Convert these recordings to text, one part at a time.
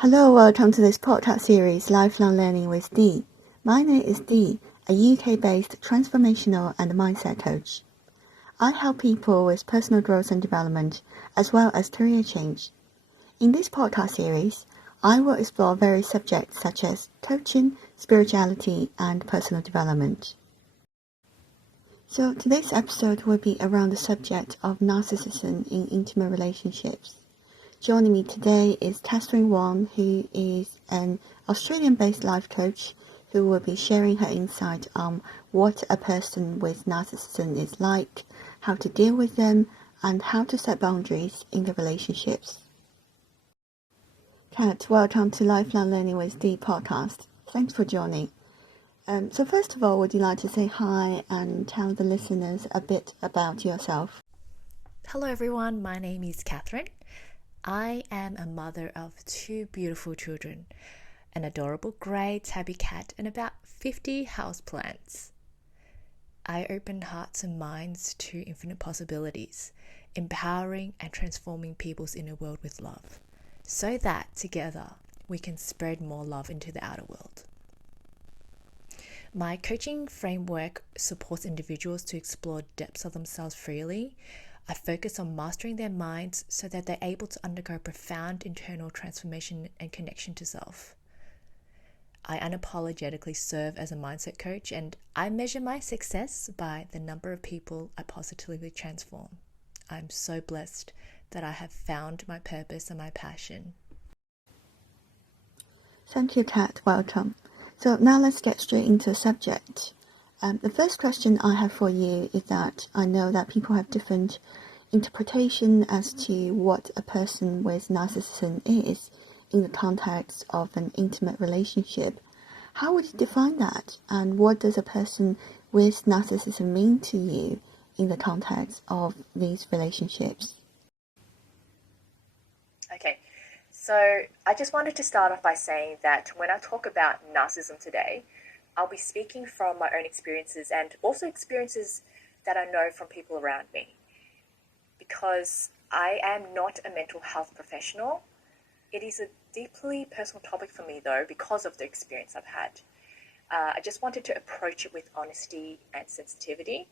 Hello, welcome to this podcast series, Lifelong Learning with Dee. My name is Dee, a UK-based Transformational and Mindset Coach. I help people with personal growth and development, as well as career change. In this podcast series, I will explore various subjects such as coaching, spirituality, and personal development. So today's episode will be around the subject of narcissism in intimate relationships. Joining me today is Catherine Wong, who is an Australian-based life coach who will be sharing her insight on what a person with narcissism is like, how to deal with them, and how to set boundaries in the relationships. Kat, welcome to Lifelong Learning with Dee podcast. Thanks for joining. So first of all, would you like to say hi and tell the listeners a bit about yourself? Hello everyone, my name is Catherine. I am a mother of two beautiful children, an adorable grey tabby cat and about 50 houseplants. I open hearts and minds to infinite possibilities, empowering and transforming people's inner world with love, so that together we can spread more love into the outer world. My coaching framework supports individuals to explore depths of themselves freely. I focus on mastering their minds so that they're able to undergo profound internal transformation and connection to self. I unapologetically serve as a mindset coach, and I measure my success by the number of people I positively transform. I'm so blessed that I have found my purpose and my passion. Thank you, Kat. Welcome. So now let's get straight into the subject. The first question I have for you is that I know that people have different interpretation as to what a person with narcissism is in the context of an intimate relationship. How would you define that? And what does a person with narcissism mean to you in the context of these relationships? Okay, so I just wanted to start off by saying that when I talk about narcissism today, I'll be speaking from my own experiences and also experiences that I know from people around me. Because I am not a mental health professional, it is a deeply personal topic for me though because of the experience I've had. I just wanted to approach it with honesty and sensitivity.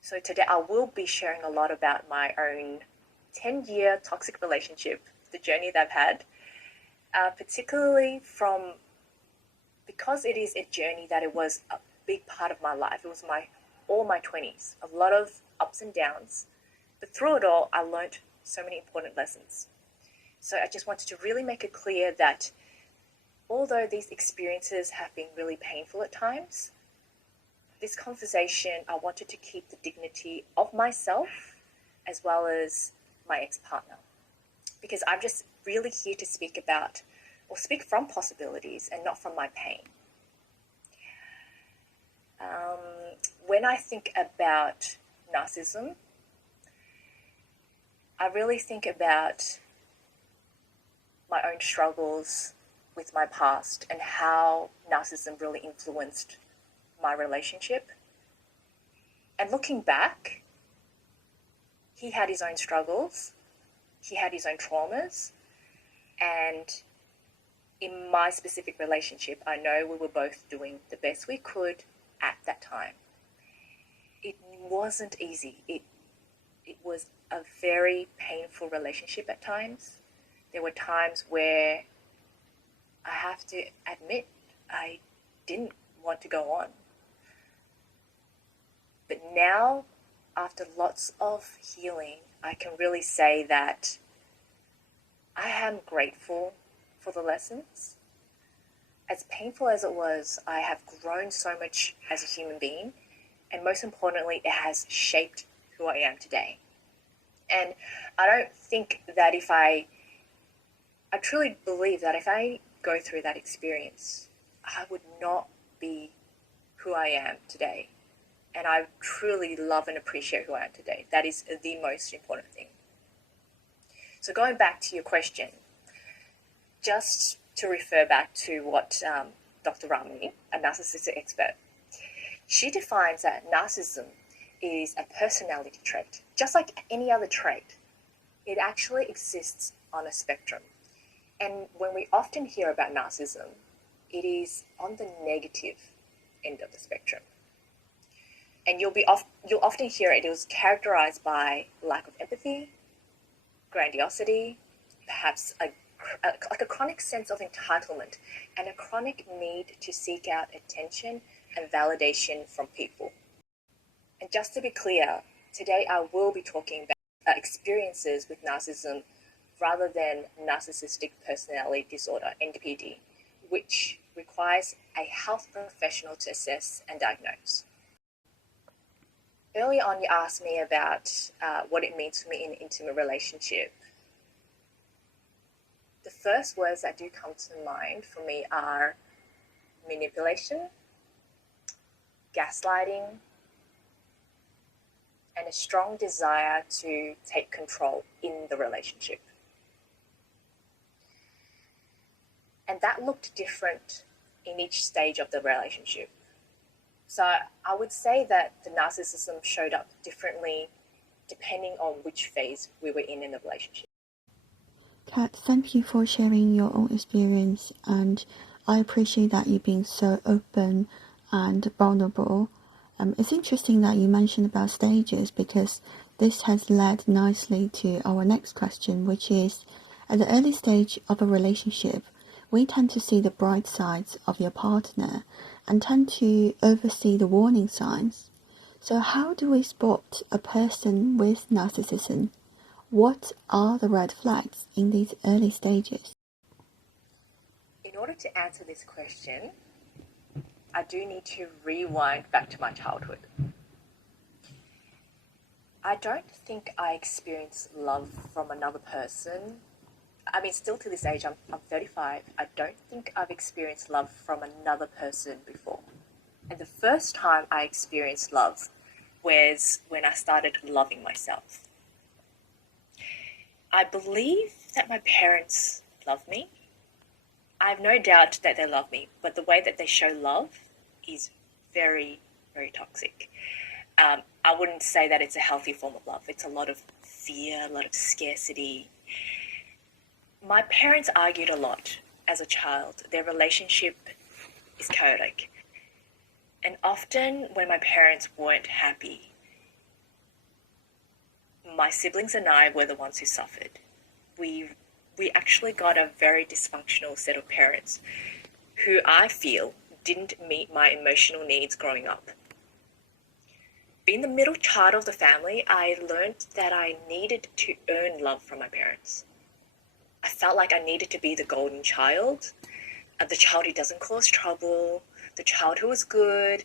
So today I will be sharing a lot about my own 10-year toxic relationship, the journey that I've had, particularly because it is a journey that it was a big part of my life. It was all my 20s, a lot of ups and downs, but through it all, I learned so many important lessons. So I just wanted to really make it clear that although these experiences have been really painful at times, this conversation, I wanted to keep the dignity of myself as well as my ex-partner, because I'm just really here to speak from possibilities and not from my pain. When I think about narcissism, I really think about my own struggles with my past and how narcissism really influenced my relationship. And looking back, he had his own struggles, he had his own traumas, and in my specific relationship, I know we were both doing the best we could at that time. It wasn't easy. It was a very painful relationship at times. There were times where I have to admit I didn't want to go on. But now, after lots of healing, I can really say that I am grateful for the lessons. As painful as it was, I have grown so much as a human being, and most importantly, it has shaped who I am today. And I don't think that I truly believe that if I go through that experience, I would not be who I am today. And I truly love and appreciate who I am today. That is the most important thing. So going back to your question, just to refer back to what Dr. Ramani, a narcissistic expert, she defines that narcissism is a personality trait. Just like any other trait, it actually exists on a spectrum. And when we often hear about narcissism, it is on the negative end of the spectrum. And you'll often hear it was characterized by lack of empathy, grandiosity, perhaps like a chronic sense of entitlement, and a chronic need to seek out attention and validation from people. And just to be clear, today I will be talking about experiences with narcissism rather than narcissistic personality disorder, NPD, which requires a health professional to assess and diagnose. Early on, you asked me about what it means for me in an intimate relationship. The first words that do come to mind for me are manipulation, gaslighting, and a strong desire to take control in the relationship. And that looked different in each stage of the relationship. So I would say that the narcissism showed up differently depending on which phase we were in the relationship. Kat, thank you for sharing your own experience, and I appreciate that you being so open and vulnerable. It's interesting that you mentioned about stages, because this has led nicely to our next question, which is, at the early stage of a relationship, we tend to see the bright sides of your partner and tend to oversee the warning signs. So how do we spot a person with narcissism? What are the red flags in these early stages? In order to answer this question, I do need to rewind back to my childhood. I don't think I experienced love from another person. I mean, still to this age, I'm 35. I don't think I've experienced love from another person before. And the first time I experienced love was when I started loving myself. I believe that my parents love me. I have no doubt that they love me, but the way that they show love is very, very toxic. I wouldn't say that it's a healthy form of love. It's a lot of fear, a lot of scarcity. My parents argued a lot as a child. Their relationship is chaotic. And often when my parents weren't happy, my siblings and I were the ones who suffered. We actually got a very dysfunctional set of parents who I feel didn't meet my emotional needs growing up. Being the middle child of the family, I learned that I needed to earn love from my parents. I felt like I needed to be the golden child, the child who doesn't cause trouble, the child who was good.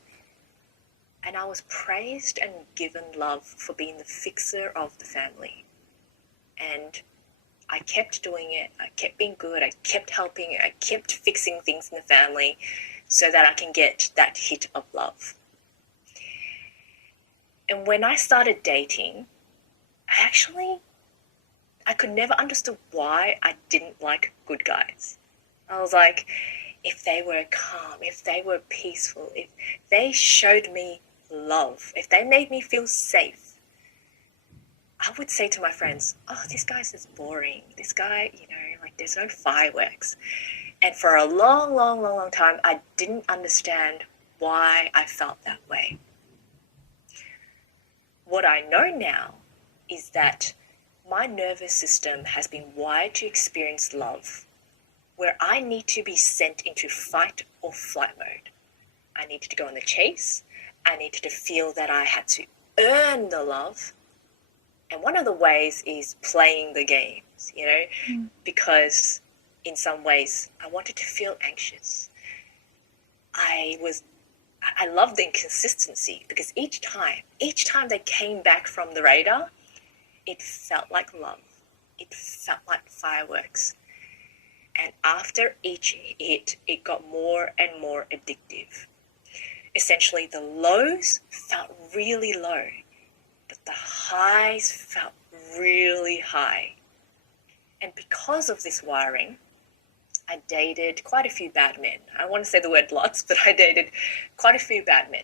And I was praised and given love for being the fixer of the family. And I kept doing it. I kept being good. I kept helping. I kept fixing things in the family so that I can get that hit of love. And when I started dating, I could never understand why I didn't like good guys. I was like, if they were calm, if they were peaceful, if they showed me love, if they made me feel safe, I would say to my friends, oh, this guy's just boring. This guy, like there's no fireworks. And for a long, long, long, long time, I didn't understand why I felt that way. What I know now is that my nervous system has been wired to experience love, where I need to be sent into fight or flight mode. I needed to go on the chase. I needed to feel that I had to earn the love. And one of the ways is playing the games, because in some ways I wanted to feel anxious. I loved the inconsistency, because each time they came back from the radar, it felt like love. It felt like fireworks. And after each hit, it got more and more addictive. Essentially, the lows felt really low, but the highs felt really high. And because of this wiring, I dated quite a few bad men. I want to say the word lots, but I dated quite a few bad men.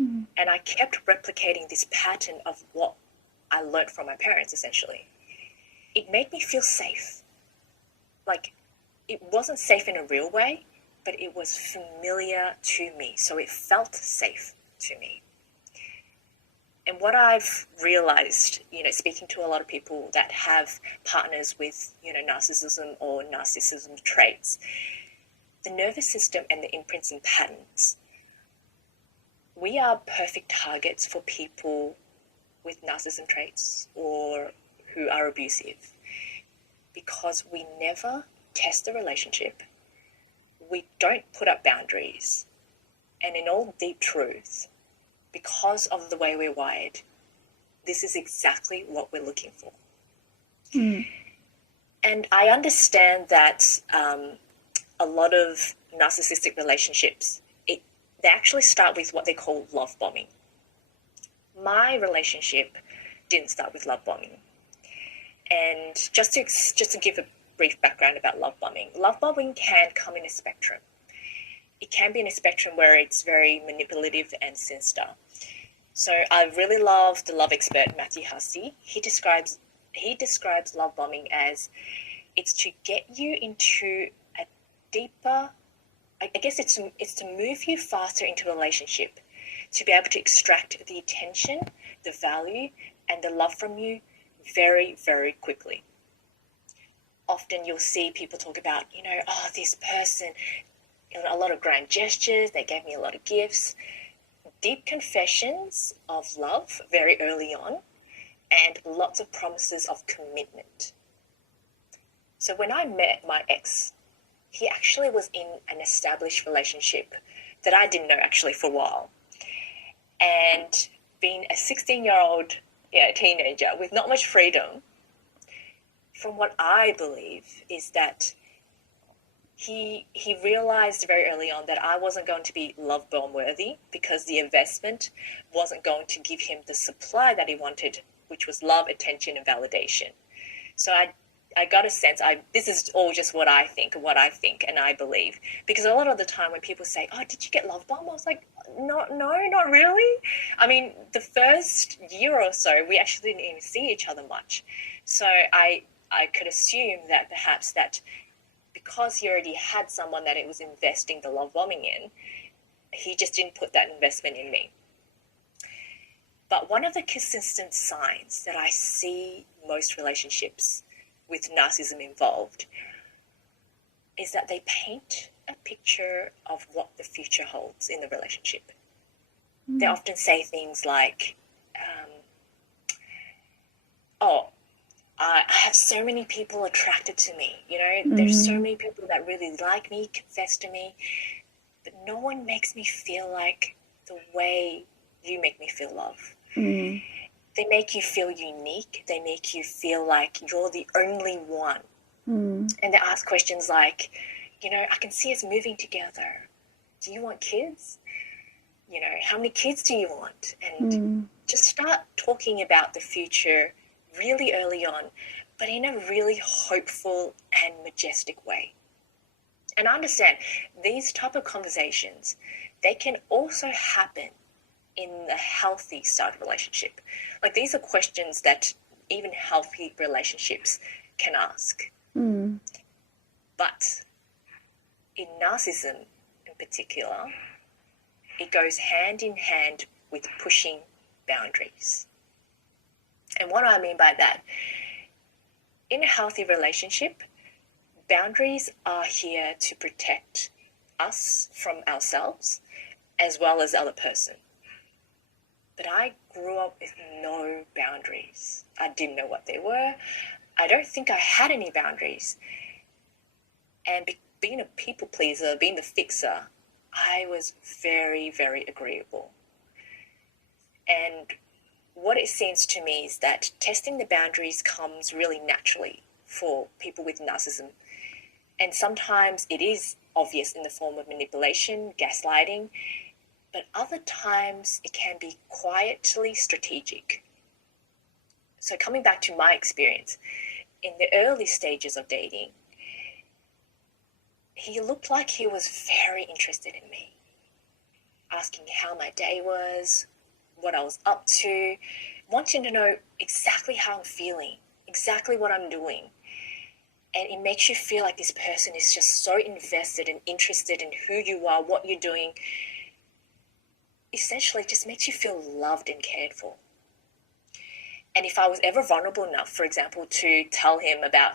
Mm-hmm. And I kept replicating this pattern of what I learned from my parents, essentially. It made me feel safe. Like, it wasn't safe in a real way, but it was familiar to me. So it felt safe to me. And what I've realized, speaking to a lot of people that have partners with, narcissism or narcissism traits, the nervous system and the imprinting patterns, we are perfect targets for people with narcissism traits or who are abusive, because we never test the relationship. We don't put up boundaries. And in all deep truth, because of the way we're wired, this is exactly what we're looking for. And I understand that a lot of narcissistic relationships, they actually start with what they call love bombing. My relationship didn't start with love bombing. And just to give a brief background about love bombing can come in a spectrum. It can be in a spectrum where it's very manipulative and sinister. So I really love the love expert Matthew Hussey. He describes love bombing as it's to get you into a deeper, I guess it's to move you faster into a relationship, to be able to extract the attention, the value, and the love from you very, very quickly. Often you'll see people talk about, this person, a lot of grand gestures, they gave me a lot of gifts, deep confessions of love very early on, and lots of promises of commitment. So when I met my ex, he actually was in an established relationship that I didn't know actually for a while. And being a 16-year-old teenager with not much freedom, from what I believe is that he realized very early on that I wasn't going to be love bomb worthy, because the investment wasn't going to give him the supply that he wanted, which was love, attention, and validation. So I got a sense, this is all just what I think and I believe. Because a lot of the time when people say, oh, did you get love bomb? I was like, no, not really. I mean, the first year or so, we actually didn't even see each other much. So I could assume that perhaps that because he already had someone that it was investing the love bombing in, he just didn't put that investment in me. But one of the consistent signs that I see most relationships with narcissism involved is that they paint a picture of what the future holds in the relationship. They often say things like, I have so many people attracted to me, there's so many people that really like me, confess to me, but no one makes me feel like the way you make me feel love. They make you feel unique. They make you feel like you're the only one. And they ask questions like, I can see us moving together. Do you want kids? How many kids do you want? And just start talking about the future really early on, but in a really hopeful and majestic way. And I understand these type of conversations, they can also happen in a healthy start relationship. Like, these are questions that even healthy relationships can ask. But in narcissism in particular, it goes hand in hand with pushing boundaries. And what do I mean by that? In a healthy relationship, boundaries are here to protect us from ourselves as well as the other person. But I grew up with no boundaries. I didn't know what they were. I don't think I had any boundaries. And being a people pleaser, being the fixer, I was very, very agreeable. And what it seems to me is that testing the boundaries comes really naturally for people with narcissism. And sometimes it is obvious in the form of manipulation, gaslighting, but other times it can be quietly strategic. So coming back to my experience, in the early stages of dating, he looked like he was very interested in me, asking how my day was, what I was up to, wanting to know exactly how I'm feeling, exactly what I'm doing. And it makes you feel like this person is just so invested and interested in who you are, what you're doing. Essentially, it just makes you feel loved and cared for. And if I was ever vulnerable enough, for example, to tell him about,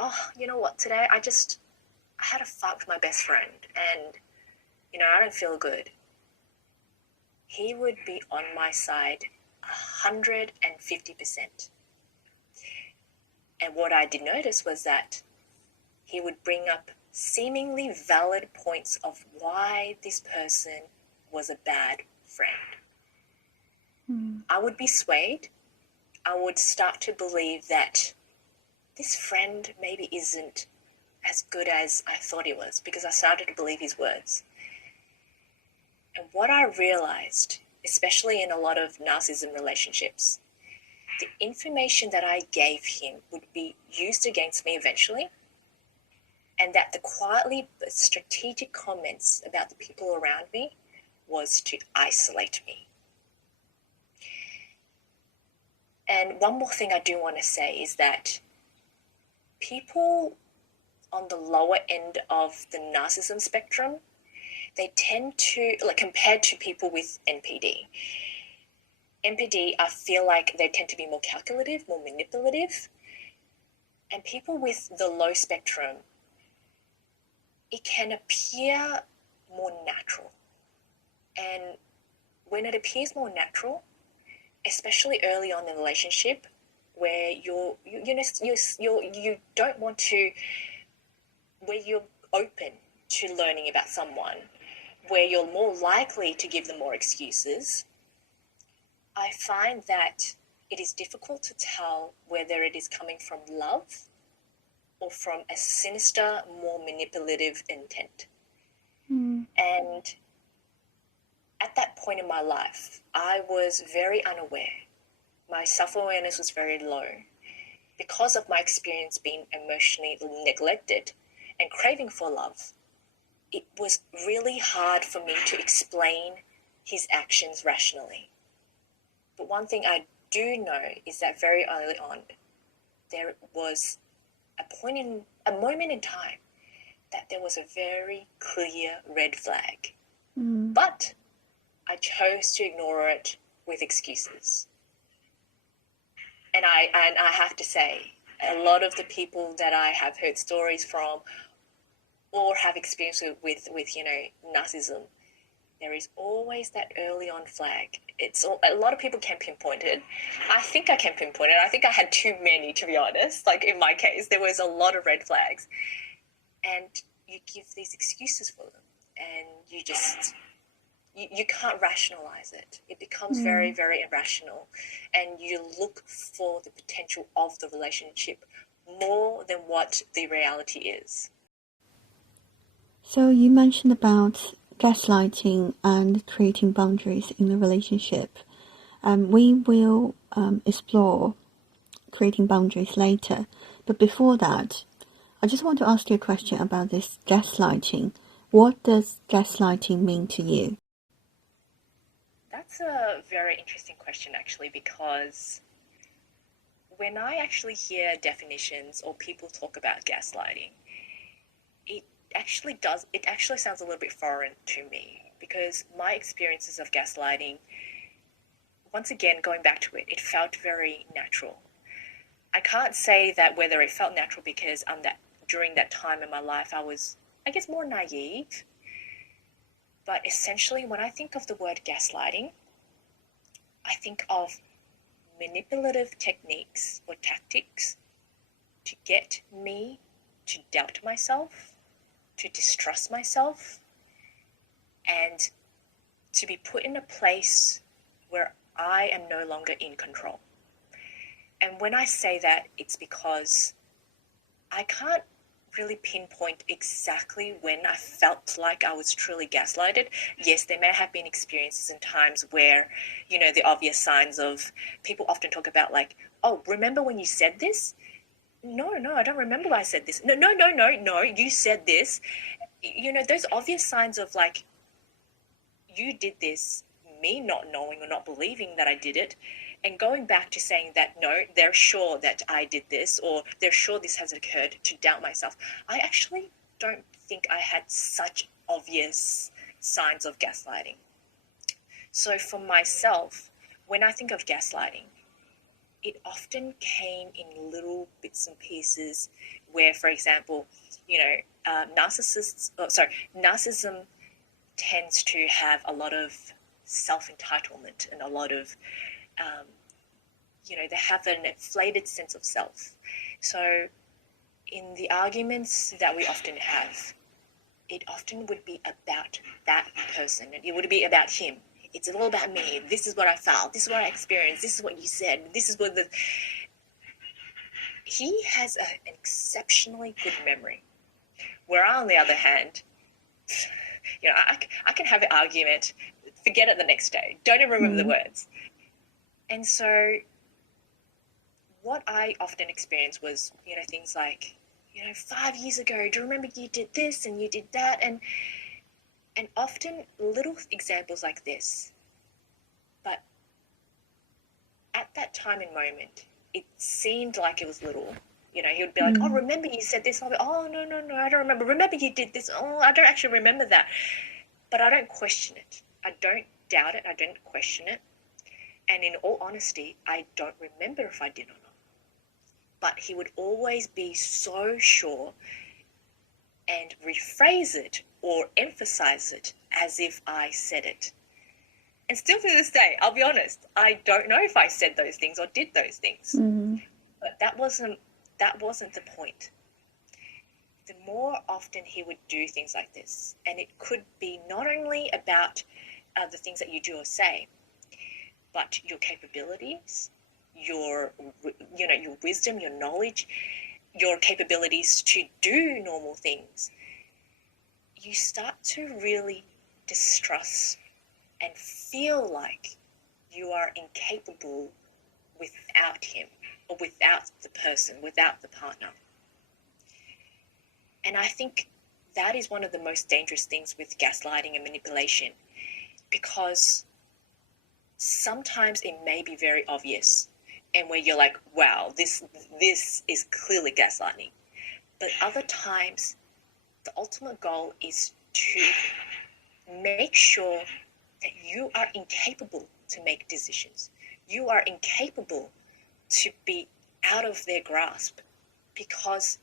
oh, you know what, today I had a fight with my best friend and, I don't feel good. He would be on my side 150%. And what I did notice was that he would bring up seemingly valid points of why this person was a bad friend. I would be swayed. I would start to believe that this friend maybe isn't as good as I thought he was, because I started to believe his words. And what I realized, especially in a lot of narcissism relationships, the information that I gave him would be used against me eventually, and that the quietly but strategic comments about the people around me was to isolate me. And one more thing I do want to say is that people on the lower end of the narcissism spectrum, they tend to, like, compared to people with NPD, I feel like they tend to be more calculative, more manipulative. And people with the low spectrum, it can appear more natural. And when it appears more natural, especially early on in the relationship, where you don't want to, where you're open to learning about someone, where you're more likely to give them more excuses, I find that it is difficult to tell whether it is coming from love or from a sinister, more manipulative intent. And at that point in my life, I was very unaware. My self-awareness was very low. Because of my experience being emotionally neglected and craving for love, it was really hard for me to explain his actions rationally. But one thing I do know is that very early on, there was a moment in time that there was a very clear red flag. But I chose to ignore it with excuses. And I have to say, a lot of the people that I have heard stories from or have experienced with narcissism, there is always that early on flag. A lot of people can pinpoint it. I think I can pinpoint it. I think I had too many, to be honest. Like in my case, there was a lot of red flags. And you give these excuses for them. And you can't rationalize it. It becomes very, very irrational. And you look for the potential of the relationship more than what the reality is. So you mentioned about gaslighting and creating boundaries in a relationship. We will explore creating boundaries later. But before that, I just want to ask you a question about this gaslighting. What does gaslighting mean to you? That's a very interesting question, actually, because when I actually hear definitions or people talk about gaslighting, it actually sounds a little bit foreign to me, because my experiences of gaslighting, once again, going back to it, it felt very natural. I can't say that whether it felt natural because during that time in my life I was, I guess, more naive. But essentially, when I think of the word gaslighting, I think of manipulative techniques or tactics to get me to doubt myself, to distrust myself, and to be put in a place where I am no longer in control. And when I say that, it's because I can't really pinpoint exactly when I felt like I was truly gaslighted. Yes, there may have been experiences and times where, the obvious signs of, people often talk about like, oh, remember when you said this? No, I don't remember why I said this. No, you said this. Those obvious signs of like, you did this, me not knowing or not believing that I did it. And going back to saying that, no, they're sure that I did this, or they're sure this has occurred, to doubt myself, I actually don't think I had such obvious signs of gaslighting. So for myself, when I think of gaslighting, it often came in little bits and pieces where, for example, narcissism tends to have a lot of self-entitlement and a lot of, they have an inflated sense of self. So in the arguments that we often have, it often would be about that person, and it would be about him. It's all about me. This is what I felt. This is what I experienced. This is what you said. This is what he has an exceptionally good memory. Where I, on the other hand, I can have an argument, forget it the next day, don't even remember the words. And so what I often experienced was, things like, 5 years ago, do you remember you did this and you did that? And often little examples like this. But at that time and moment, it seemed like it was little. He would be like, oh, remember you said this? I'll be, oh, no, I don't remember. Remember you did this? Oh, I don't actually remember that. But I don't question it. I don't doubt it. I don't question it. And in all honesty, I don't remember if I did or not. But he would always be so sure and rephrase it or emphasize it as if I said it. And still to this day, I'll be honest, I don't know if I said those things or did those things. But that wasn't the point. The more often he would do things like this, and it could be not only about the things that you do or say, but your capabilities, your wisdom, your knowledge, your capabilities to do normal things, you start to really distrust and feel like you are incapable without him, or without the person, without the partner. And I think that is one of the most dangerous things with gaslighting and manipulation, because sometimes it may be very obvious and where you're like, wow, this is clearly gaslighting. But other times, the ultimate goal is to make sure that you are incapable to make decisions. You are incapable to be out of their grasp, because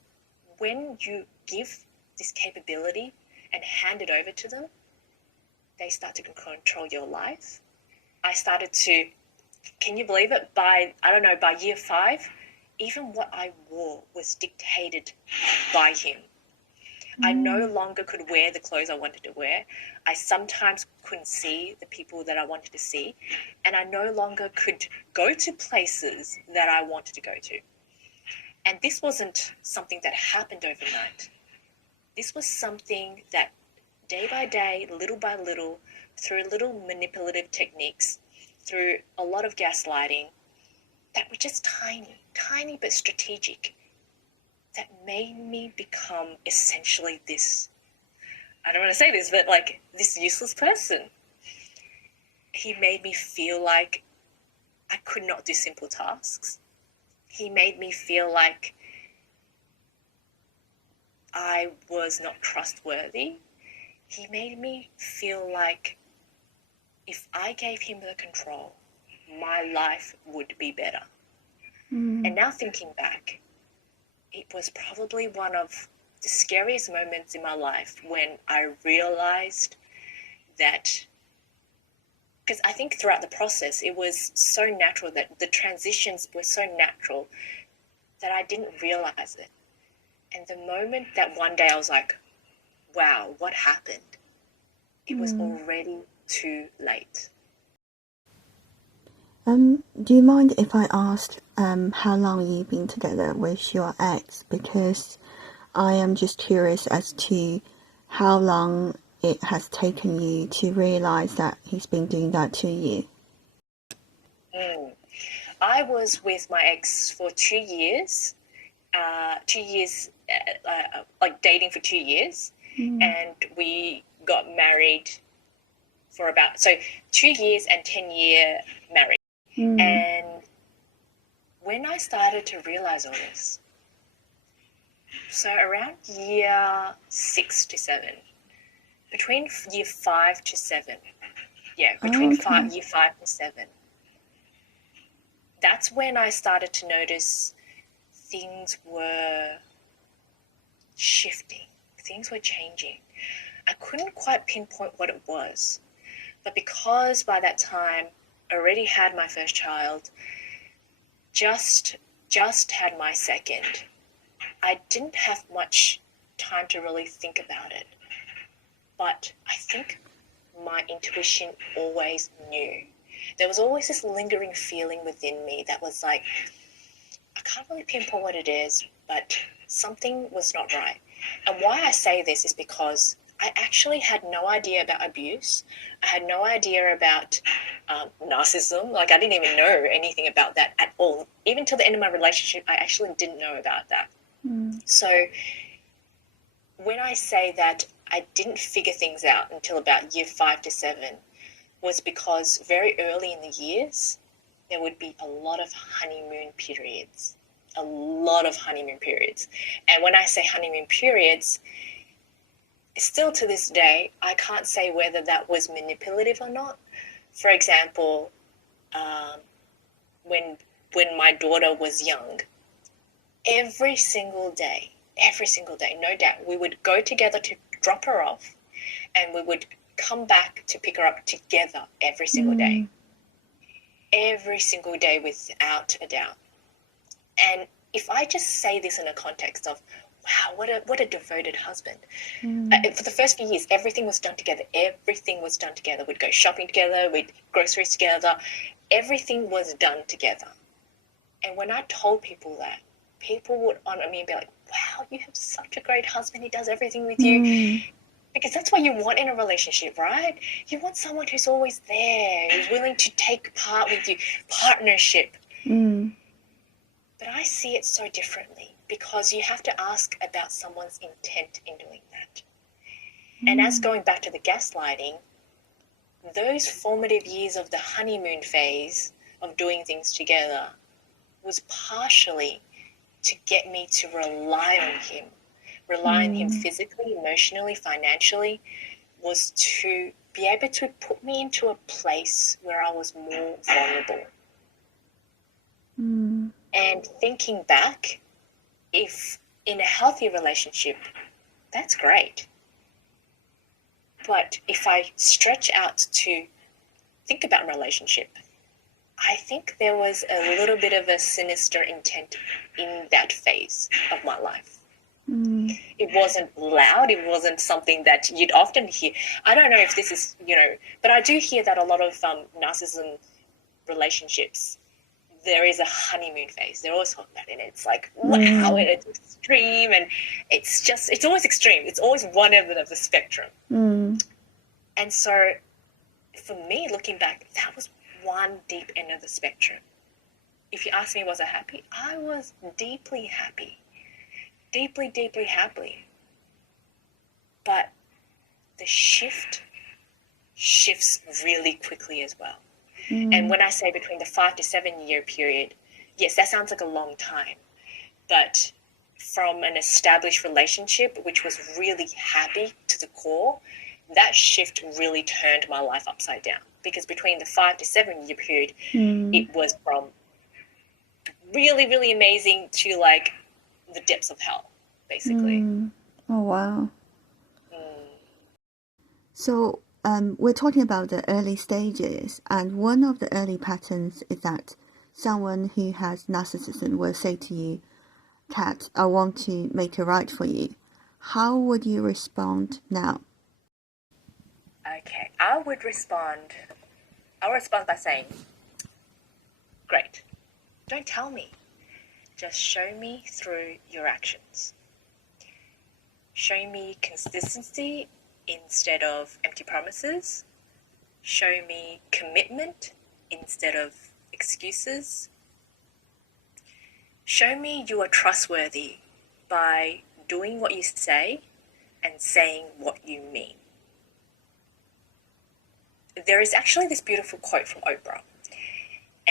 when you give this capability and hand it over to them, they start to control your life. I started to, can you believe it? By year 5, even what I wore was dictated by him. I no longer could wear the clothes I wanted to wear. I sometimes couldn't see the people that I wanted to see. And I no longer could go to places that I wanted to go to. And this wasn't something that happened overnight. This was something that day by day, little by little, through little manipulative techniques, through a lot of gaslighting, that were just tiny but strategic, that made me become essentially this, I don't want to say this, but like this useless person. He made me feel like I could not do simple tasks. He made me feel like I was not trustworthy. He made me feel like if I gave him the control, my life would be better. And now thinking back, it was probably one of the scariest moments in my life when I realized that, because I think throughout the process, it was so natural, that the transitions were so natural that I didn't realize it. And the moment that one day I was like, wow, what happened? It was already too late. Do you mind if I asked how long you've been together with your ex? Because I am just curious as to how long it has taken you to realise that he's been doing that to you. I was with my ex for 2 years, like dating for 2 years, and we got married for 2 years and 10-year marriage. And when I started to realize all this, so around year 6 to 7, between year 5 to 7, year 5 to 7, that's when I started to notice things were shifting, things were changing. I couldn't quite pinpoint what it was, but because by that time I already had my first child, just had my second, I didn't have much time to really think about it. But I think my intuition always knew. There was always this lingering feeling within me that was like, I can't really pinpoint what it is, but something was not right. And why I say this is because I actually had no idea about abuse. I had no idea about narcissism. Like, I didn't even know anything about that at all. Even till the end of my relationship, I actually didn't know about that. So when I say that I didn't figure things out until about year 5 to 7, was because very early in the years, there would be a lot of honeymoon periods. A lot of honeymoon periods. And when I say honeymoon periods, still to this day, I can't say whether that was manipulative or not. For example, when my daughter was young, every single day, no doubt, we would go together to drop her off, and we would come back to pick her up together every single day. Every single day, without a doubt. And if I just say this in a context of, wow, what a devoted husband. For the first few years, everything was done together. Everything was done together. We'd go shopping together. We'd groceries together. Everything was done together. And when I told people that, people would honor me and be like, wow, you have such a great husband. He does everything with you. Because that's what you want in a relationship, right? You want someone who's always there, who's willing to take part with you. Partnership. But I see it so differently, because you have to ask about someone's intent in doing that. And as going back to the gaslighting, those formative years of the honeymoon phase of doing things together was partially to get me to rely on him physically, emotionally, financially, was to be able to put me into a place where I was more vulnerable. And thinking back, if in a healthy relationship, that's great. But if I stretch out to think about relationship, I think there was a little bit of a sinister intent in that phase of my life. It wasn't loud. It wasn't something that you'd often hear. I don't know if this is, but I do hear that a lot of narcissism relationships, there is a honeymoon phase. They're always talking about it. And it's like, wow, and it's extreme. And it's always extreme. It's always one end of the spectrum. And so for me, looking back, that was one deep end of the spectrum. If you ask me, was I happy? I was deeply happy. Deeply, deeply happy. But the shifts really quickly as well. And when I say between the 5 to 7 year period, yes, that sounds like a long time. But from an established relationship, which was really happy to the core, that shift really turned my life upside down. Because between the 5 to 7 year period, it was from really, really amazing to like the depths of hell, basically. Oh, wow. So we're talking about the early stages, and one of the early patterns is that someone who has narcissism will say to you, Kat, I want to make it right for you. How would you respond now? Okay, I'll respond by saying, great, don't tell me. Just show me through your actions. Show me consistency instead of empty promises. Show me commitment instead of excuses. Show me you are trustworthy by doing what you say and saying what you mean. There is actually this beautiful quote from Oprah,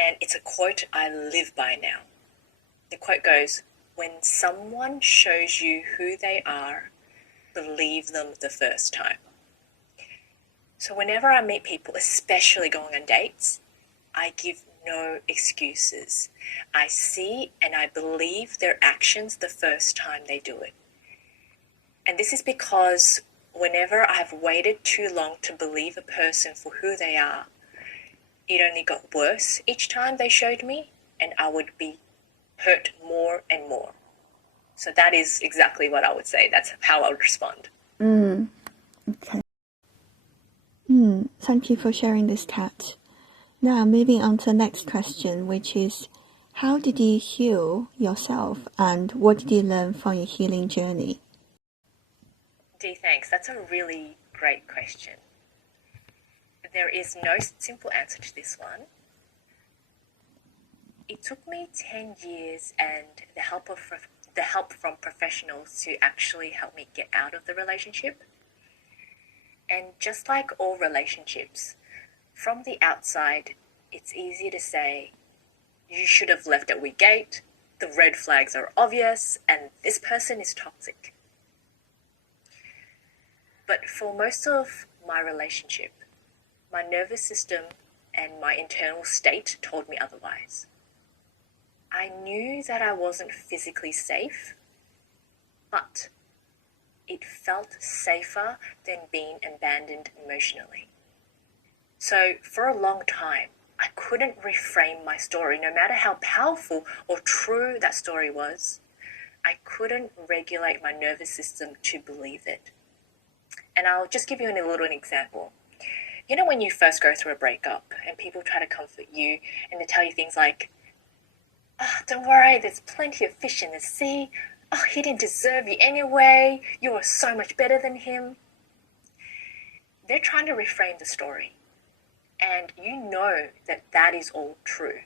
And it's a quote I live by now. The quote goes, "When someone shows you who they are, believe them the first time." So whenever I meet people, especially going on dates, I give no excuses. I see and I believe their actions the first time they do it. And this is because whenever I've waited too long to believe a person for who they are, it only got worse each time they showed me, and I would be hurt more and more. So that is exactly what I would say. That's how I would respond. Okay. Thank you for sharing this, Kat. Now, moving on to the next question, which is, how did you heal yourself and what did you learn from your healing journey? Dee, thanks. That's a really great question. There is no simple answer to this one. It took me 10 years and the help from professionals to actually help me get out of the relationship. And just like all relationships, from the outside, it's easier to say, you should have left at week 8, the red flags are obvious, and this person is toxic. But for most of my relationship, my nervous system and my internal state told me otherwise. I knew that I wasn't physically safe, but it felt safer than being abandoned emotionally. So for a long time, I couldn't reframe my story, no matter how powerful or true that story was. I couldn't regulate my nervous system to believe it. And I'll just give you a little example. You know when you first go through a breakup and people try to comfort you and they tell you things like, don't worry, there's plenty of fish in the sea. He didn't deserve you anyway. You are so much better than him. They're trying to reframe the story. And you know that that is all true.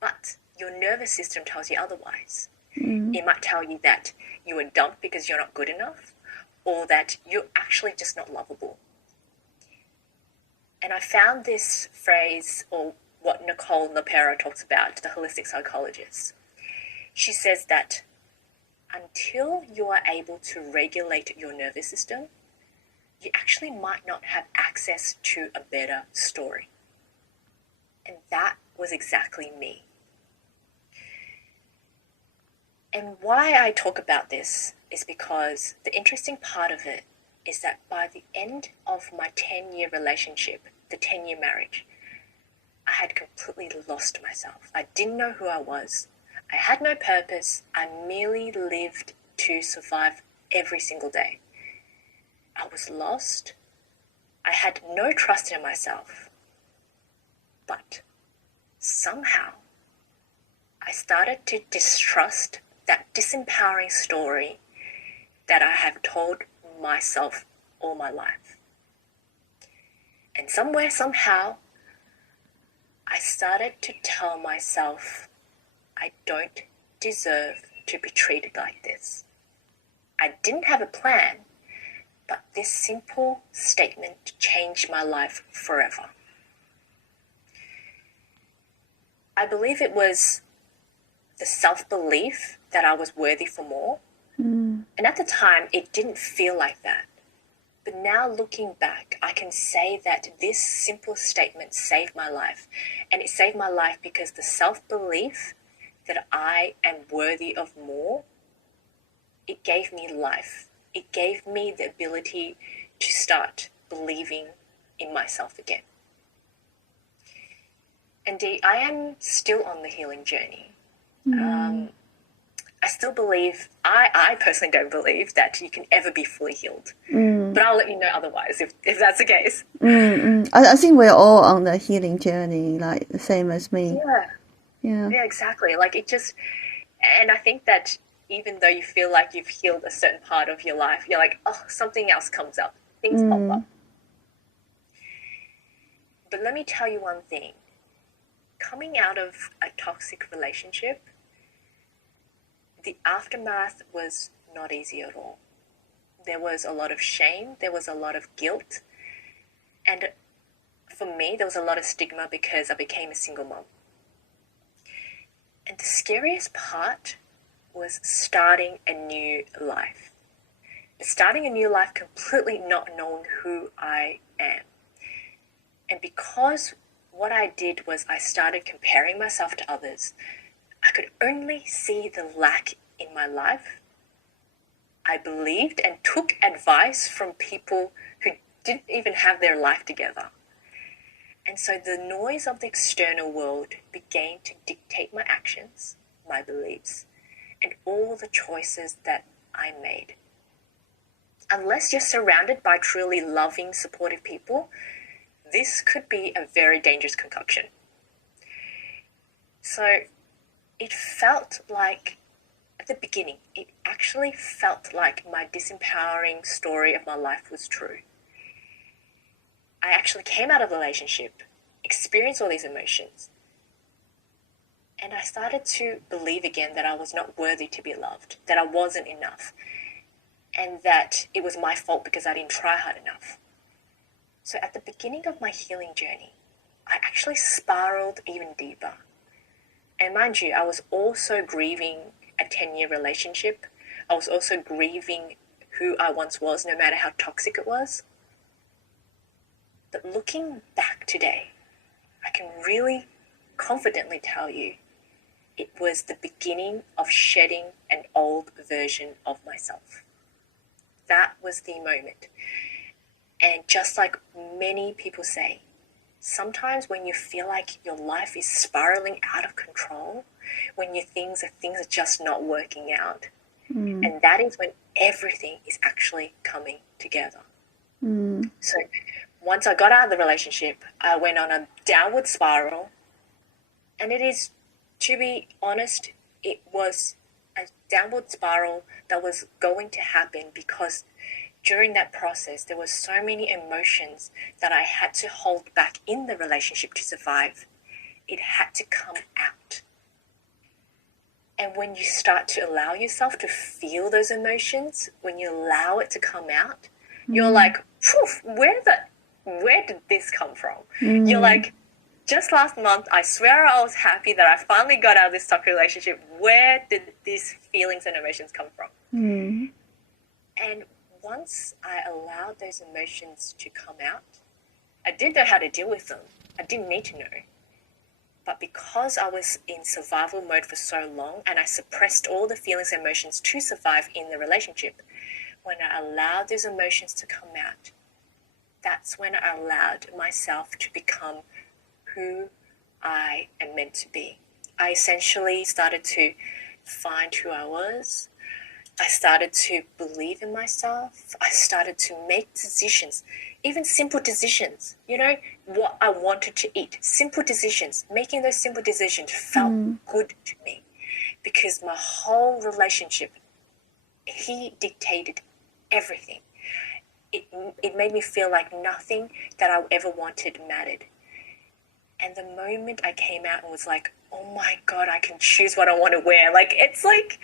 But your nervous system tells you otherwise. It might tell you that you were dumped because you're not good enough, or that you're actually just not lovable. And I found this phrase, or what Nicole Napera talks about, the holistic psychologist. She says that until you are able to regulate your nervous system, you actually might not have access to a better story. And that was exactly me. And why I talk about this is because the interesting part of it is that by the end of my 10-year relationship, the 10-year marriage, I had completely lost myself. I didn't know who I was. I had no purpose. I merely lived to survive every single day. I was lost. I had no trust in myself. But somehow, I started to distrust that disempowering story that I have told myself all my life. And somewhere, somehow, I started to tell myself, I don't deserve to be treated like this. I didn't have a plan, but this simple statement changed my life forever. I believe it was the self-belief that I was worthy for more. And at the time, it didn't feel like that. But now looking back, I can say that this simple statement saved my life. And it saved my life because the self-belief that I am worthy of more, it gave me life. It gave me the ability to start believing in myself again. Indeed, I am still on the healing journey. I still believe, I personally don't believe that you can ever be fully healed. But I'll let you know otherwise if that's the case. I think we're all on the healing journey, like the same as me. Yeah, exactly. Like it just, and I think that even though you feel like you've healed a certain part of your life, you're like, something else comes up. Things pop up. But let me tell you one thing. Coming out of a toxic relationship, the aftermath was not easy at all. There was a lot of shame. There was a lot of guilt. And for me, there was a lot of stigma because I became a single mom. And the scariest part was starting a new life. Starting a new life completely not knowing who I am. And because what I did was I started comparing myself to others, I could only see the lack in my life. I believed and took advice from people who didn't even have their life together. And so the noise of the external world began to dictate my actions, my beliefs, and all the choices that I made. Unless you're surrounded by truly loving, supportive people, this could be a very dangerous concoction. So it felt like, at the beginning, it actually felt like my disempowering story of my life was true. I actually came out of a relationship, experienced all these emotions, and I started to believe again that I was not worthy to be loved, that I wasn't enough, and that it was my fault because I didn't try hard enough. So at the beginning of my healing journey, I actually spiraled even deeper. And mind you, I was also grieving a 10-year relationship. I was also grieving who I once was, no matter how toxic it was. But looking back today, I can really confidently tell you it was the beginning of shedding an old version of myself. That was the moment. And just like many people say, sometimes when you feel like your life is spiraling out of control, when things are just not working out, and that is when everything is actually coming together. So once I got out of the relationship, I went on a downward spiral, and it is, to be honest, it was a downward spiral that was going to happen because during that process, there were so many emotions that I had to hold back in the relationship to survive. It had to come out. And when you start to allow yourself to feel those emotions, when you allow it to come out, you're like, where did this come from? You're like, just last month, I swear I was happy that I finally got out of this toxic relationship. Where did these feelings and emotions come from? And once I allowed those emotions to come out, I didn't know how to deal with them. I didn't need to know. But because I was in survival mode for so long and I suppressed all the feelings and emotions to survive in the relationship, when I allowed those emotions to come out, that's when I allowed myself to become who I am meant to be. I essentially started to find who I was. I started to believe in myself. I started to make decisions, even simple decisions, what I wanted to eat, simple decisions. Making those simple decisions felt good to me because my whole relationship, he dictated everything. It made me feel like nothing that I ever wanted mattered. And the moment I came out and was like, oh my God, I can choose what I want to wear. It's like,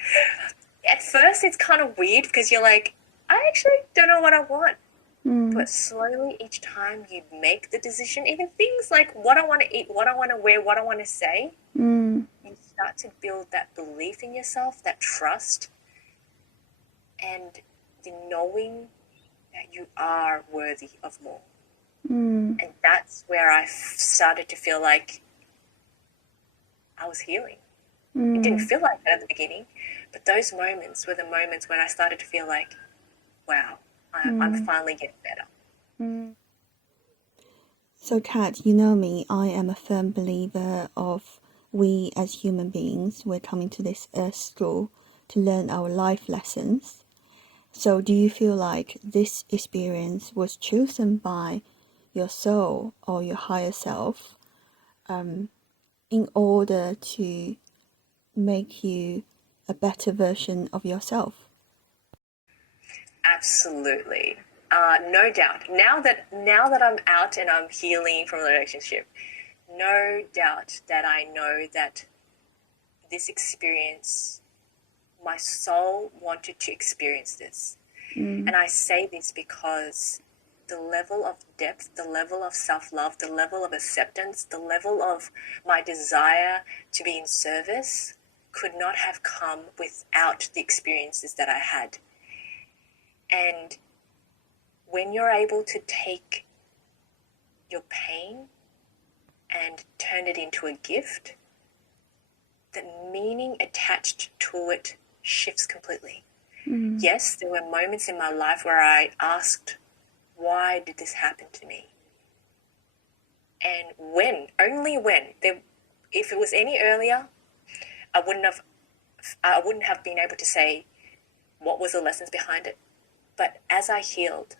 at first it's kind of weird because you're like, I actually don't know what I want. But slowly each time you make the decision, even things like what I want to eat, what I want to wear, what I want to say, you start to build that belief in yourself, that trust, and the knowing that you are worthy of more. And that's where I started to feel like I was healing. It didn't feel like that at the beginning, but those moments were the moments when I started to feel like, wow, I'm finally getting better. So, Kat, you know me, I am a firm believer of we as human beings, we're coming to this earth school to learn our life lessons. So do you feel like this experience was chosen by your soul or your higher self in order to make you a better version of yourself? Absolutely. No doubt. Now that I'm out and I'm healing from the relationship, no doubt that I know that this experience, my soul wanted to experience this. And I say this because the level of depth, the level of self-love, the level of acceptance, the level of my desire to be in service could not have come without the experiences that I had. And when you're able to take your pain and turn it into a gift, the meaning attached to it shifts completely. Yes, there were moments in my life where I asked, why did this happen to me? And only when, if it was any earlier, I wouldn't have been able to say what was the lessons behind it. But as I healed,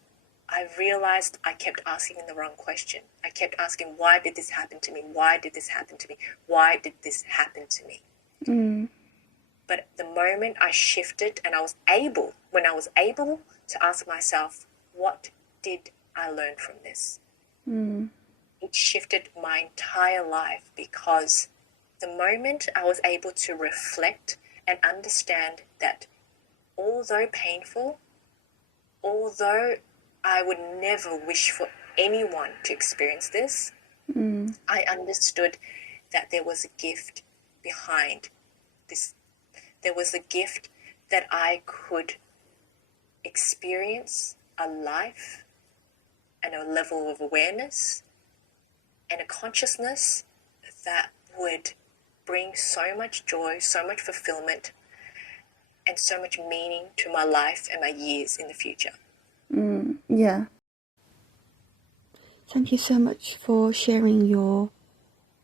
I realized I kept asking the wrong question. I kept asking, why did this happen to me? Why did this happen to me? Why did this happen to me? But the moment I shifted and when I was able to ask myself, what did I learn from this? It shifted my entire life, because the moment I was able to reflect and understand that although painful, although I would never wish for anyone to experience this, I understood that there was a gift behind this. There was a gift that I could experience a life and a level of awareness and a consciousness that would bring so much joy, so much fulfillment, and so much meaning to my life and my years in the future. Yeah. Thank you so much for sharing your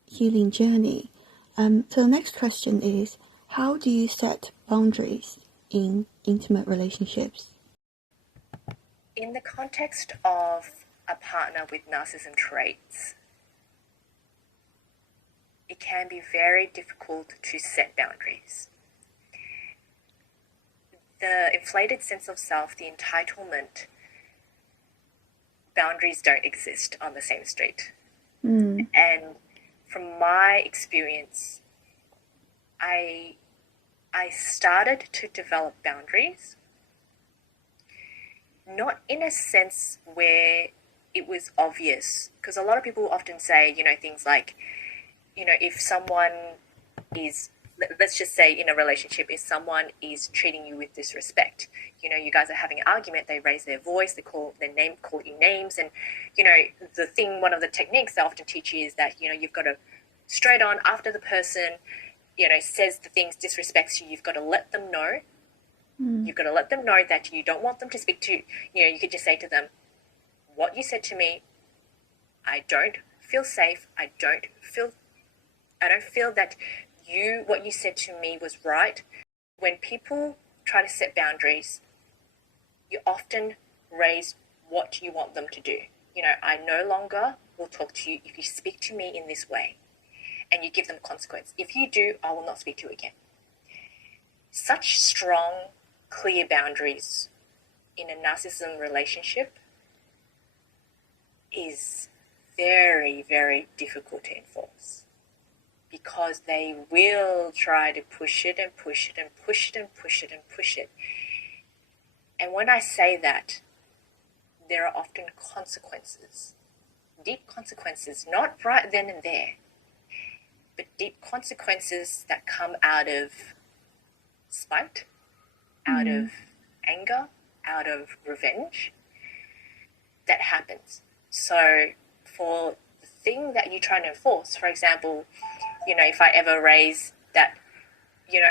healing journey. So the next question is, how do you set boundaries in intimate relationships? In the context of a partner with narcissism traits, it can be very difficult to set boundaries. The inflated sense of self, the entitlement, boundaries don't exist on the same street. And from my experience, I started to develop boundaries, not in a sense where it was obvious, because a lot of people often say, things like, if someone is, let's just say in a relationship, if someone is treating you with disrespect, you guys are having an argument, they raise their voice, they call you names, and one of the techniques they often teach you is that you've got to, straight on after the person says the things, disrespects you, you've got to let them know. You've got to let them know that you don't want them to speak to you could just say to them, what you said to me, I don't feel safe, I don't feel that what you said to me was right. When people try to set boundaries, you often raise what you want them to do. I no longer will talk to you if you speak to me in this way, and you give them a consequence. If you do, I will not speak to you again. Such strong, clear boundaries in a narcissism relationship is very, very difficult to enforce, because they will try to push it and push it and push it and push it and push it. And when I say that, there are often consequences, deep consequences, not right then and there, but deep consequences that come out of spite, out of anger, out of revenge. That happens. So for the thing that you're trying to enforce, for example, if I ever raise that,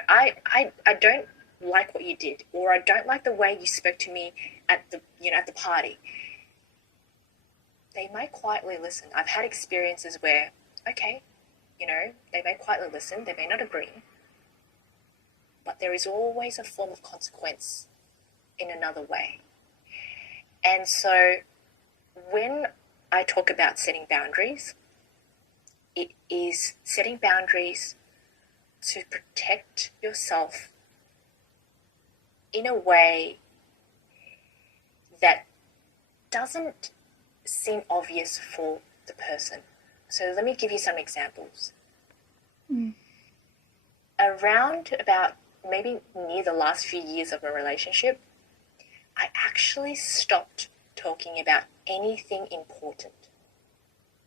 I don't like what you did, or I don't like the way you spoke to me at the party, they may quietly listen. I've had experiences where, okay, they may quietly listen, they may not agree, but there is always a form of consequence in another way. And so when I talk about setting boundaries, it is setting boundaries to protect yourself in a way that doesn't seem obvious for the person. So let me give you some examples. Around about maybe near the last few years of a relationship, I actually stopped talking about anything important.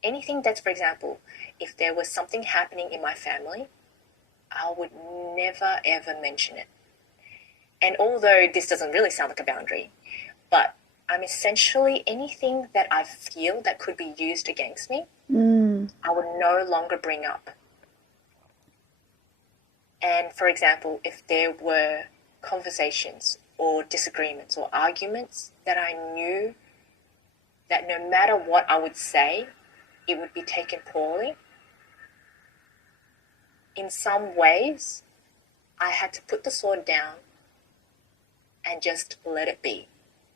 Anything that's, for example, if there was something happening in my family, I would never ever mention it. And although this doesn't really sound like a boundary, but I'm essentially anything that I feel that could be used against me, I would no longer bring up. And for example, if there were conversations or disagreements or arguments that I knew that no matter what I would say, it would be taken poorly, in some ways, I had to put the sword down and just let it be.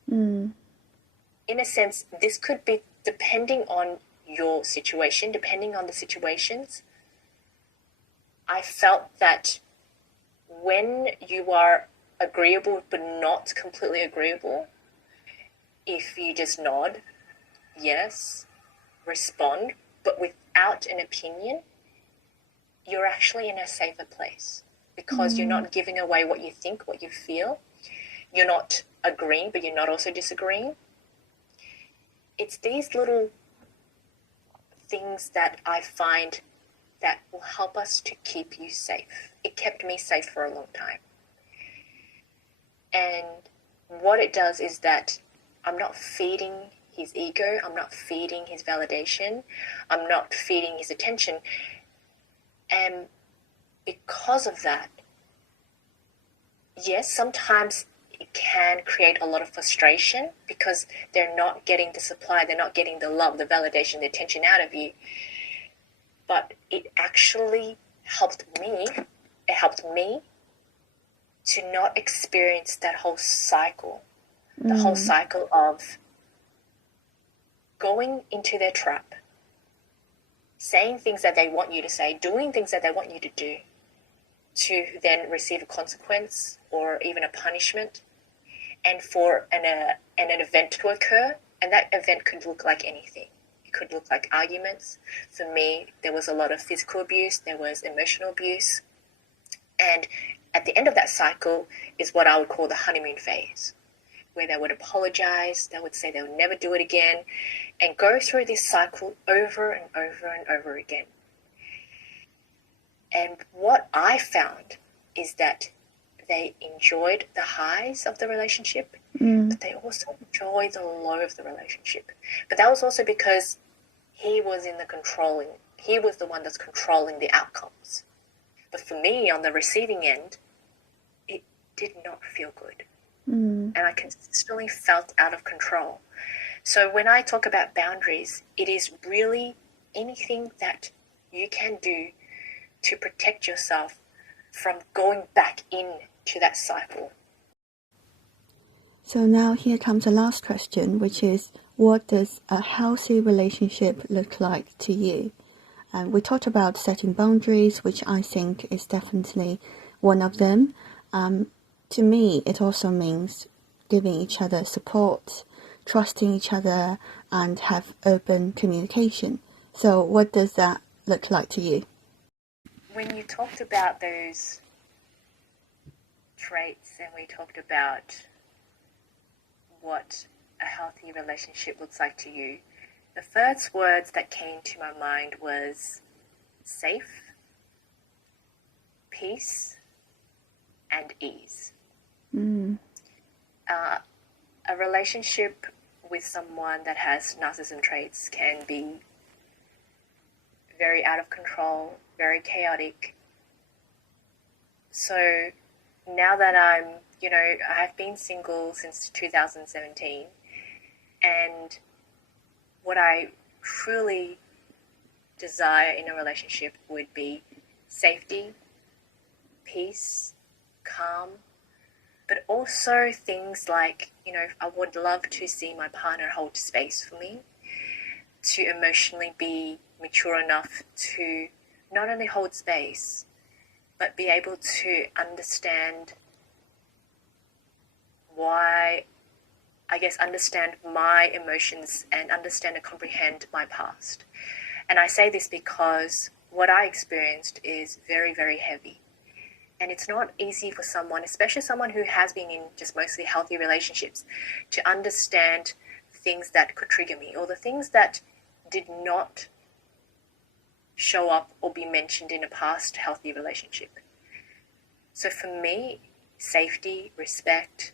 In a sense, this could be depending on your situation, depending on the situations. I felt that when you are agreeable but not completely agreeable, if you just nod, yes, respond, but without an opinion, you're actually in a safer place because you're not giving away what you think, what you feel. You're not agreeing, but you're not also disagreeing. It's these little things that I find that will help us to keep you safe. It kept me safe for a long time. And what it does is that I'm not feeding his ego, I'm not feeding his validation, I'm not feeding his attention. And because of that, yes, sometimes it can create a lot of frustration because they're not getting the supply, they're not getting the love, the validation, the attention out of you. But it actually helped me. It helped me to not experience that whole cycle, the whole cycle of going into their trap, saying things that they want you to say, doing things that they want you to do, to then receive a consequence or even a punishment, and for an event to occur, and that event could look like anything. It could look like arguments. For me, there was a lot of physical abuse, there was emotional abuse, and at the end of that cycle is what I would call the honeymoon phase, where they would apologize, they would say they would never do it again, and go through this cycle over and over and over again. And what I found is that they enjoyed the highs of the relationship, but they also enjoyed the low of the relationship. But that was also because he was the one that's controlling the outcomes. But for me, on the receiving end, it did not feel good. And I consistently felt out of control. So when I talk about boundaries, it is really anything that you can do to protect yourself from going back into that cycle. So now here comes the last question, which is, what does a healthy relationship look like to you? And we talked about setting boundaries, which I think is definitely one of them. To me, it also means giving each other support, trusting each other, and have open communication. So what does that look like to you? When you talked about those traits and we talked about what a healthy relationship looks like to you, the first words that came to my mind was safe, peace, and ease. A relationship with someone that has narcissism traits can be very out of control, very chaotic. So now that I've been single since 2017, and what I truly desire in a relationship would be safety, peace, calm, but also things like, I would love to see my partner hold space for me, to emotionally be mature enough to not only hold space, but be able to understand understand my emotions and understand and comprehend my past. And I say this because what I experienced is very, very heavy. And it's not easy for someone, especially someone who has been in just mostly healthy relationships, to understand things that could trigger me, or the things that did not show up or be mentioned in a past healthy relationship. So for me, safety, respect,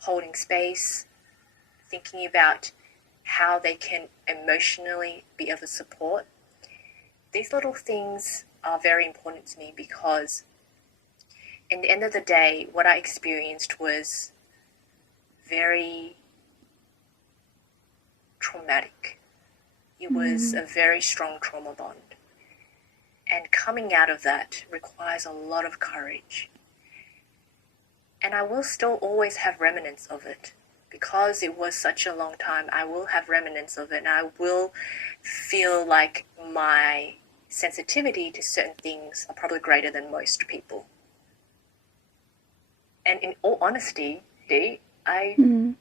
holding space, thinking about how they can emotionally be of a support, these little things are very important to me, because in the end of the day, what I experienced was very traumatic. It was a very strong trauma bond. And coming out of that requires a lot of courage. And I will still always have remnants of it. Because it was such a long time, I will have remnants of it, and I will feel like my sensitivity to certain things are probably greater than most people. And in all honesty, Dee, I don't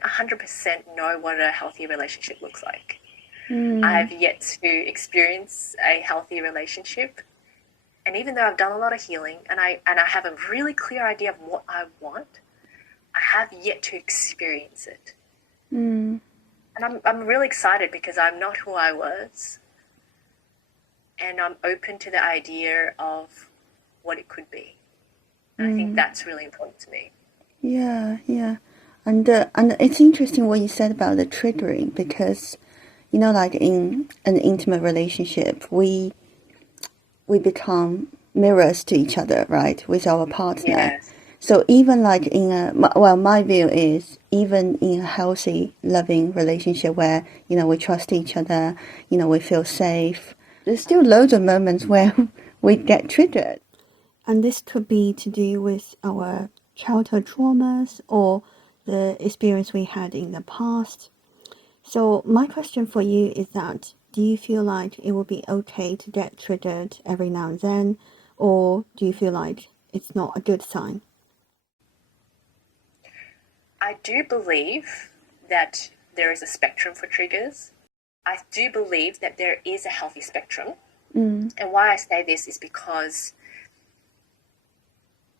100% know what a healthy relationship looks like. I've yet to experience a healthy relationship. And even though I've done a lot of healing, and I have a really clear idea of what I want, I have yet to experience it. And I'm really excited, because I'm not who I was. And I'm open to the idea of what it could be. And I think that's really important to me. Yeah, yeah. And it's interesting what you said about the triggering, because, you know, like in an intimate relationship, we become mirrors to each other, right, with our partner. Yes. So even like my view is, even in a healthy, loving relationship where, you know, we trust each other, you know, we feel safe, there's still loads of moments where we get triggered. And this could be to do with our childhood traumas or the experience we had in the past. So my question for you is that, do you feel like it would be okay to get triggered every now and then, or do you feel like it's not a good sign? I do believe that there is a spectrum for triggers. I do believe that there is a healthy spectrum. And why I say this is because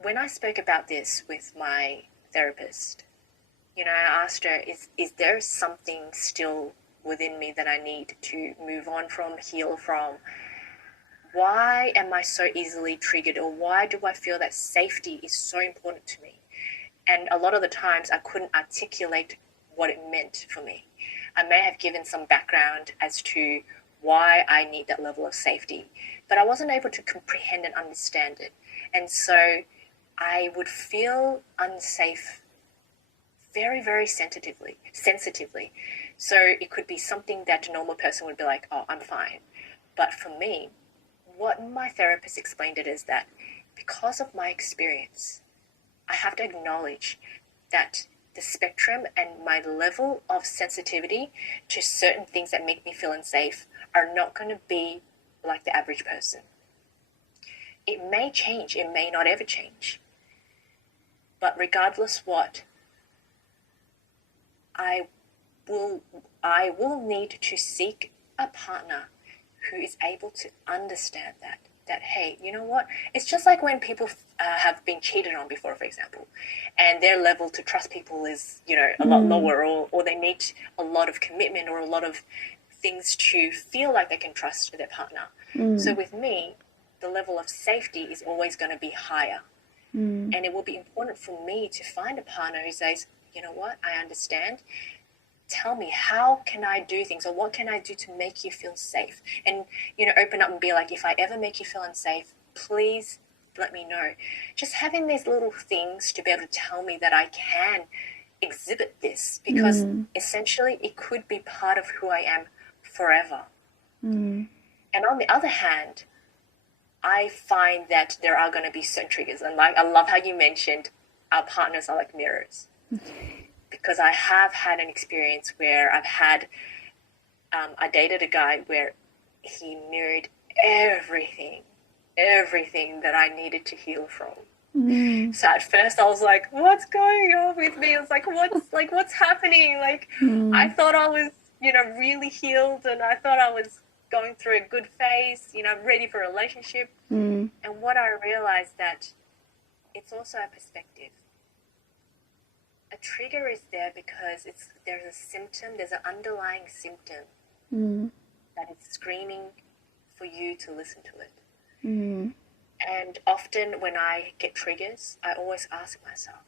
when I spoke about this with my therapist, you know, I asked her, is there something still within me that I need to move on from, heal from? Why am I so easily triggered, or why do I feel that safety is so important to me? And a lot of the times I couldn't articulate what it meant for me. I may have given some background as to why I need that level of safety, but I wasn't able to comprehend and understand it. And so I would feel unsafe very, very sensitively. So it could be something that a normal person would be like, oh, I'm fine. But for me, what my therapist explained it is that because of my experience, I have to acknowledge that the spectrum and my level of sensitivity to certain things that make me feel unsafe are not going to be like the average person. It may change, it may not ever change. But regardless what, I will need to seek a partner who is able to understand that, hey, you know what? It's just like when people have been cheated on before, for example, and their level to trust people is, you know, a lot lower, or they need a lot of commitment or a lot of things to feel like they can trust their partner. So with me, the level of safety is always going to be higher. And it will be important for me to find a partner who says, you know what, I understand. Tell me, how can I do things, or what can I do to make you feel safe? And, you know, open up and be like, if I ever make you feel unsafe, please let me know. Just having these little things to be able to tell me that I can exhibit this, because essentially it could be part of who I am forever. And on the other hand, I find that there are going to be certain triggers. And like, I love how you mentioned our partners are like mirrors. Because I have had an experience where I dated a guy where he mirrored everything that I needed to heal from. So at first I was like, what's going on with me? I was like, what's happening? Like, I thought I was, you know, really healed, and I thought I was going through a good phase, you know, ready for a relationship. And what I realized that it's also a perspective. A trigger is there because there's a symptom, there's an underlying symptom that is screaming for you to listen to it. And often when I get triggers, I always ask myself,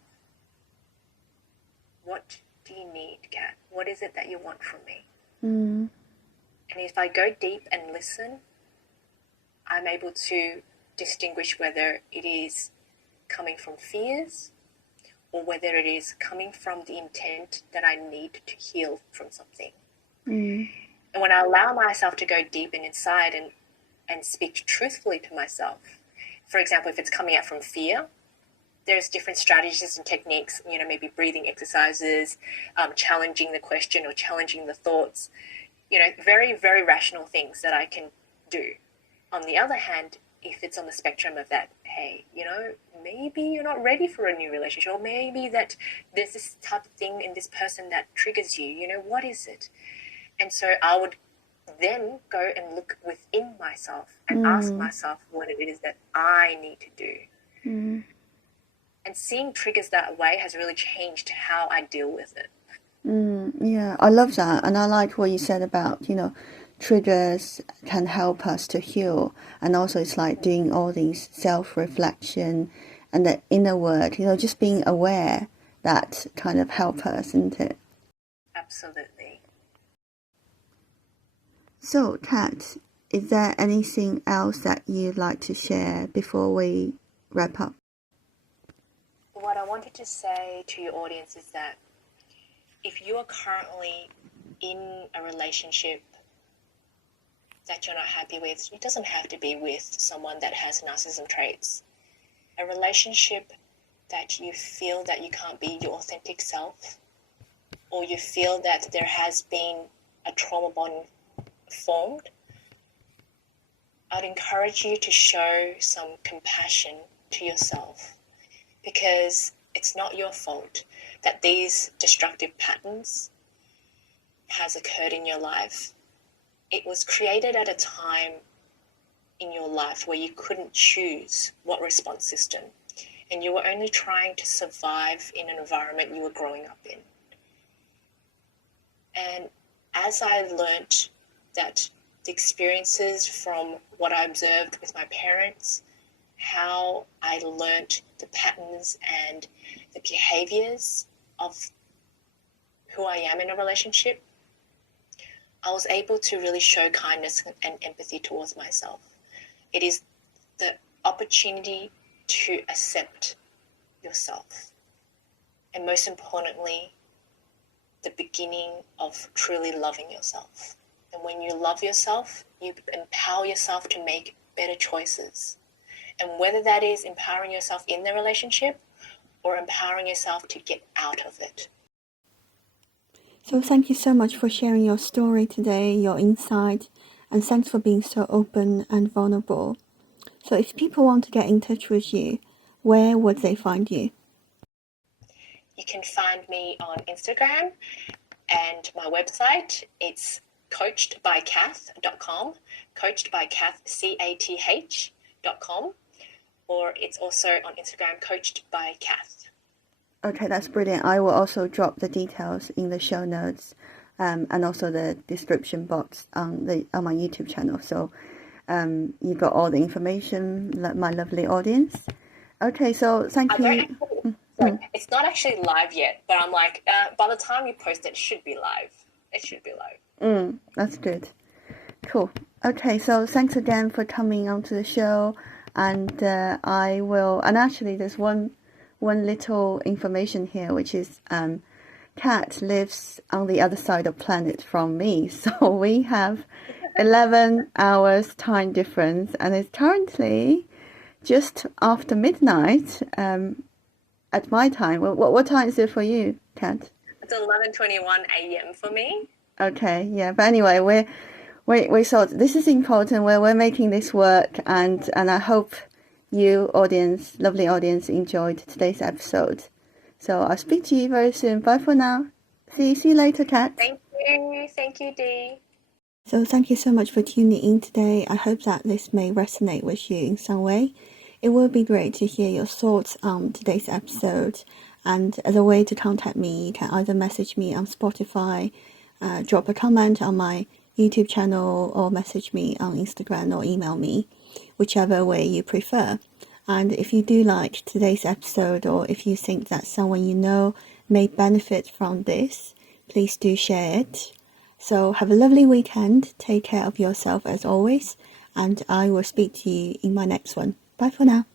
what do you need, Kat? What is it that you want from me? And if I go deep and listen, I'm able to distinguish whether it is coming from fears or whether it is coming from the intent that I need to heal from something. And when I allow myself to go deep and inside and speak truthfully to myself, for example, if it's coming out from fear, there's different strategies and techniques, maybe breathing exercises, challenging the question or challenging the thoughts, very, very rational things that I can do. On the other hand, if it's on the spectrum of that, hey, maybe you're not ready for a new relationship, or maybe that there's this type of thing in this person that triggers you, what is it? And so I would then go and look within myself and ask myself what it is that I need to do. And seeing triggers that way has really changed how I deal with it. Yeah, I love that. And I like what you said about, triggers can help us to heal. And also it's like doing all these self-reflection and the inner work, just being aware, that kind of help us, isn't it? Absolutely. So, Kat, is there anything else that you'd like to share before we wrap up? What I wanted to say to your audience is that if you are currently in a relationship that you're not happy with, it doesn't have to be with someone that has narcissism traits. A relationship that you feel that you can't be your authentic self, or you feel that there has been a trauma bond formed, I'd encourage you to show some compassion to yourself, because it's not your fault that these destructive patterns has occurred in your life. It was created at a time in your life where you couldn't choose what response system, and you were only trying to survive in an environment you were growing up in. And as I learnt that the experiences from what I observed with my parents, how I learnt the patterns and the behaviors of who I am in a relationship, I was able to really show kindness and empathy towards myself. It is the opportunity to accept yourself. And most importantly, the beginning of truly loving yourself. And when you love yourself, you empower yourself to make better choices. And whether that is empowering yourself in the relationship or empowering yourself to get out of it. So thank you so much for sharing your story today, your insight, and thanks for being so open and vulnerable. So if people want to get in touch with you, where would they find you? You can find me on Instagram and my website. It's coachedbykath.com, coachedbykath.com, or it's also on Instagram, coachedbykath. Okay, that's brilliant. I will also drop the details in the show notes, and also the description box on my YouTube channel. So you've got all the information, my lovely audience. Okay, so thank you. It's not actually live yet, but I'm like, by the time you post it, it should be live. It should be live. That's good. Cool. Okay, so thanks again for coming onto the show, and I will. And actually, there's one little information here, which is Kat lives on the other side of planet from me, so we have 11 hours time difference, and it's currently just after midnight at my time. What time is it for you, Kat? It's 11:21 a.m. for me. Okay, yeah, but anyway, we thought this is important. We're making this work, and I hope you, lovely audience, enjoyed today's episode. So I'll speak to you very soon. Bye for now. See you later, Kat. Thank you, Dee. So thank you so much for tuning in today. I hope that this may resonate with you in some way. It will be great to hear your thoughts on today's episode, And as a way to contact me, you can either message me on Spotify, drop a comment on my YouTube channel, or message me on Instagram or email me, whichever way you prefer. And if you do like today's episode, or if you think that someone you know may benefit from this, please do share it. So have a lovely weekend. Take care of yourself as always, and I will speak to you in my next one. Bye for now.